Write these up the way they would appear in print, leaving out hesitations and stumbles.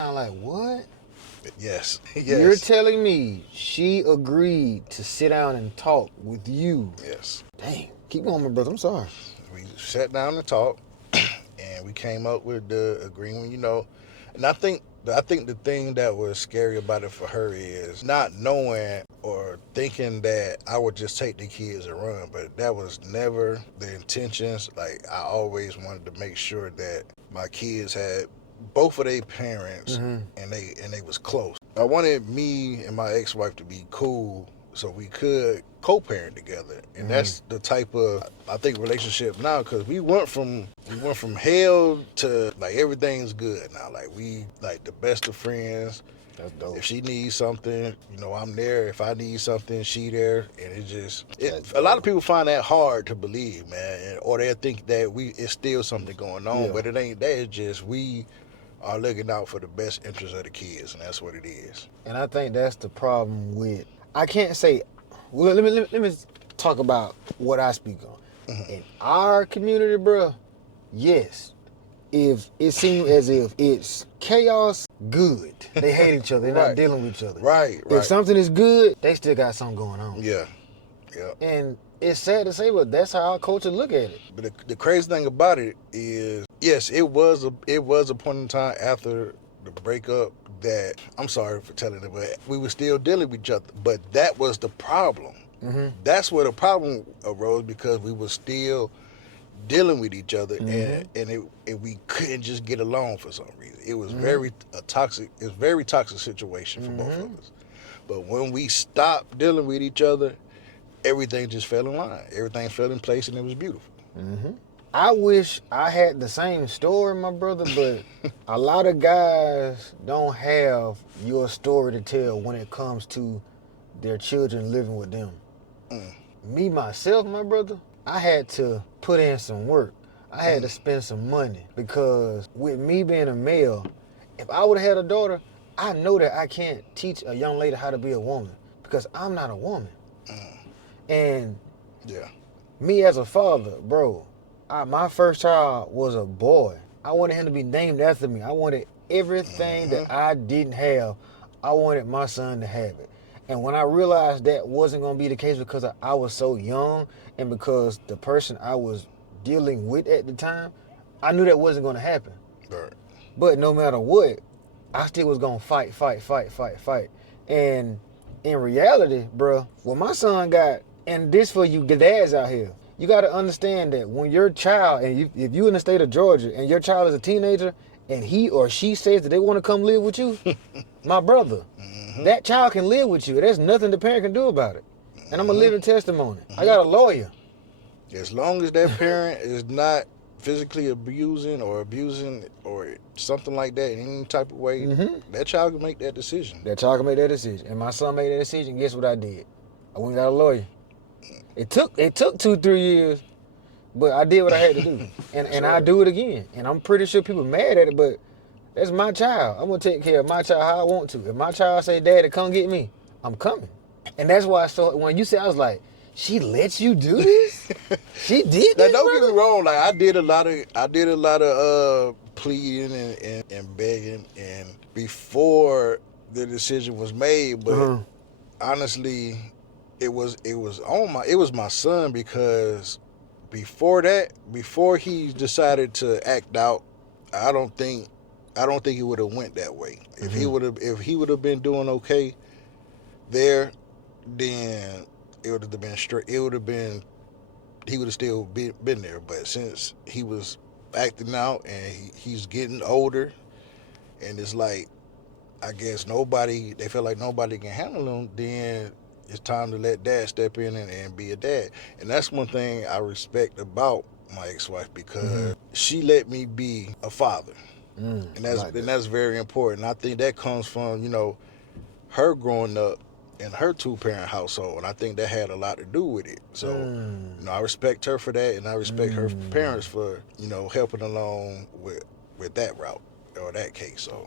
I'm like, what? Yes. You're telling me she agreed to sit down and talk with you? Yes. Dang. Keep going, my brother. I'm sorry. We sat down and talked, and we came up with the agreement, And I think the thing that was scary about it for her is not knowing or thinking that I would just take the kids and run, but that was never the intentions. Like, I always wanted to make sure that my kids had both of their parents, and they was close. I wanted me and my ex-wife to be cool so we could co-parent together, and that's the type of, I think, relationship now, because we went from hell to like everything's good now. Like, we like the best of friends. That's dope. If she needs something, I'm there. If I need something, she there. And That's a lot dope. of people find that hard to believe, man, or they think that it's still something going on, Yeah. but it ain't that. It's just we are looking out for the best interest of the kids, and that's what it is. And I think that's the problem with, I can't say, well, let me talk about what I speak on. In our community, bro, yes, if it seems as if it's chaos, good. They hate each other. They're not dealing with each other. Right. If something is good, they still got something going on. Yeah. And it's sad to say, but that's how our culture look at it. But the crazy thing about it is, yes, it was a point in time after the breakup that, I'm sorry for telling it, but we were still dealing with each other. But that was the problem. That's where the problem arose, because we were still dealing with each other, and we couldn't just get along for some reason. It was very toxic situation for both of us. But when we stopped dealing with each other, everything just fell in line. Everything fell in place, and it was beautiful. I wish I had the same story, my brother, but a lot of guys don't have your story to tell when it comes to their children living with them. Me, myself, my brother, I had to put in some work. I had to spend some money, because with me being a male, if I would have had a daughter, I know that I can't teach a young lady how to be a woman, because I'm not a woman. And me as a father, bro, my first child was a boy. I wanted him to be named after me. I wanted everything that I didn't have. I wanted my son to have it. And when I realized that wasn't going to be the case, because I was so young, and because the person I was dealing with at the time, I knew that wasn't going to happen. Right. But no matter what, I still was going to fight. And in reality, bro, what my son got, and this for you dads out here, you got to understand that when your child, and if you in the state of Georgia, and your child is a teenager, and he or she says that they want to come live with you, my brother, that child can live with you. There's nothing the parent can do about it. And I'm a living testimony. I got a lawyer. As long as that parent is not physically abusing or something like that in any type of way, that child can make that decision. That child can make that decision. And my son made that decision. Guess what I did? I went and got a lawyer. It took 2-3 years, but I did what I had to do. And I do it again. And I'm pretty sure people mad at it, but that's my child. I'm going to take care of my child how I want to. If my child say, Daddy, come get me, I'm coming. And that's why when you said, I was like, she lets you do this? She did this? Now, don't get me wrong. Like, I did a lot of pleading and begging, and before the decision was made. But honestly, it was my son, because before he decided to act out, I don't think he would have went that way. If he would have been doing okay there, then it would have been straight. He would have still been there. But since he was acting out, and he's getting older, and it's like, I guess they feel like nobody can handle him, then it's time to let dad step in and be a dad. And that's one thing I respect about my ex-wife, because she let me be a father. And that's very important. I think that comes from, her growing up in her 2-parent household, and I think that had a lot to do with it. So, I respect her for that, and I respect her parents for, helping along with that route or that case. So,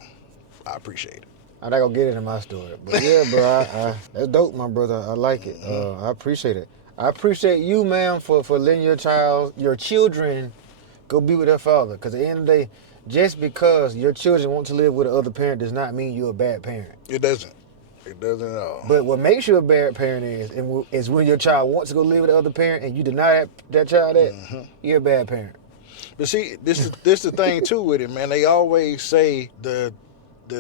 I appreciate it. I'm not gonna get into my story, but yeah, bro, that's dope, my brother. I like it. I appreciate it. I appreciate you, man, for letting your children Go be with their father. Because at the end of the day, just because your children want to live with the other parent does not mean you're a bad parent. It doesn't. It doesn't at all. But what makes you a bad parent is when your child wants to go live with the other parent and you deny that child that, you're a bad parent. But see, this is the thing too with it, man. They always say the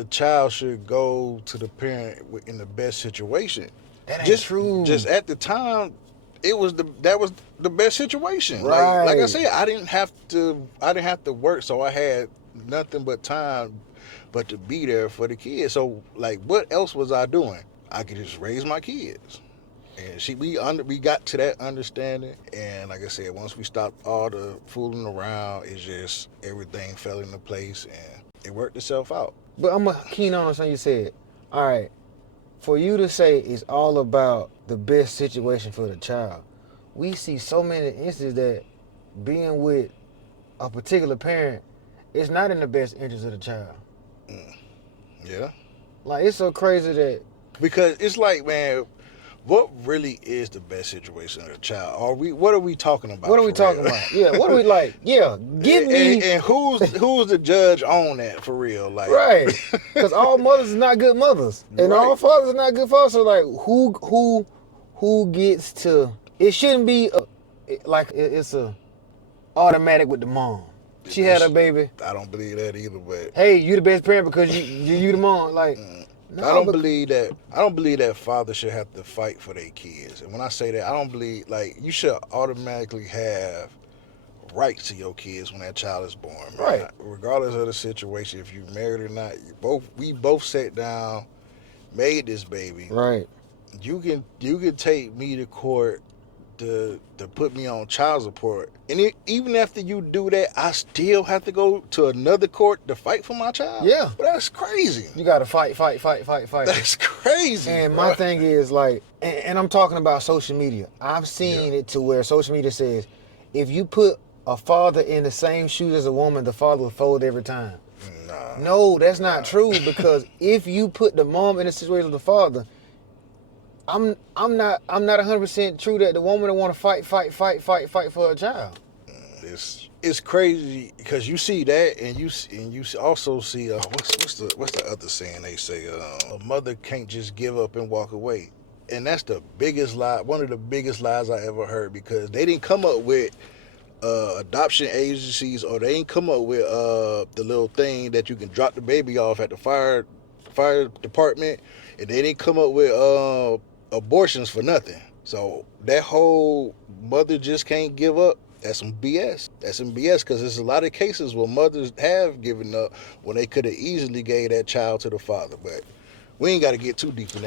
child should go to the parent in the best situation. That ain't true. Just at the time, that was the best situation. Right. Like I said, I didn't have to work, so I had nothing but time but to be there for the kids. So like, what else was I doing? I could just raise my kids. And we got to that understanding, and like I said, once we stopped all the fooling around, it's just everything fell into place and it worked itself out. But I'm keen on something you said. All right, for you to say it's all about the best situation for the child, we see so many instances that being with a particular parent is not in the best interest of the child. Yeah. Like, it's so crazy that... Because it's like, man, what really is the best situation of a child? What are we talking about? What are we talking about? Yeah, what are we like? Yeah, give me... And who's the judge on that for real? Like, right. Because all mothers are not good mothers. And all fathers are not good fathers. So, like, who gets to... It shouldn't be it's a automatic with the mom. She had her baby. I don't believe that either, but... Hey, you the best parent because you the mom. Like... No, I don't believe that fathers should have to fight for their kids. And when I say that, I don't believe, like, you should automatically have rights to your kids when that child is born, man. Right. Regardless of the situation, if you're married or not, we both sat down, made this baby. Right. You can take me to court to put me on child support, and even after you do that, I still have to go to another court to fight for my child. Yeah, but that's crazy. You got to fight. That's crazy. And bro. my thing is like, and I'm talking about social media. I've seen it to where social media says, if you put a father in the same shoes as a woman, the father will fold every time. No, that's not true, because if you put the mom in the situation of the father, I'm not 100% true that the woman that want to fight for a child. It's crazy because you see that, and you also see what's the other saying they say, a mother can't just give up and walk away, and that's the biggest lie, one of the biggest lies I ever heard, because they didn't come up with adoption agencies, or they didn't come up with the little thing that you can drop the baby off at the fire department, and they didn't come up with abortions for nothing. So that whole mother just can't give up, that's some BS. That's some BS, because there's a lot of cases where mothers have given up when they could have easily gave that child to the father. But we ain't got to get too deep in that.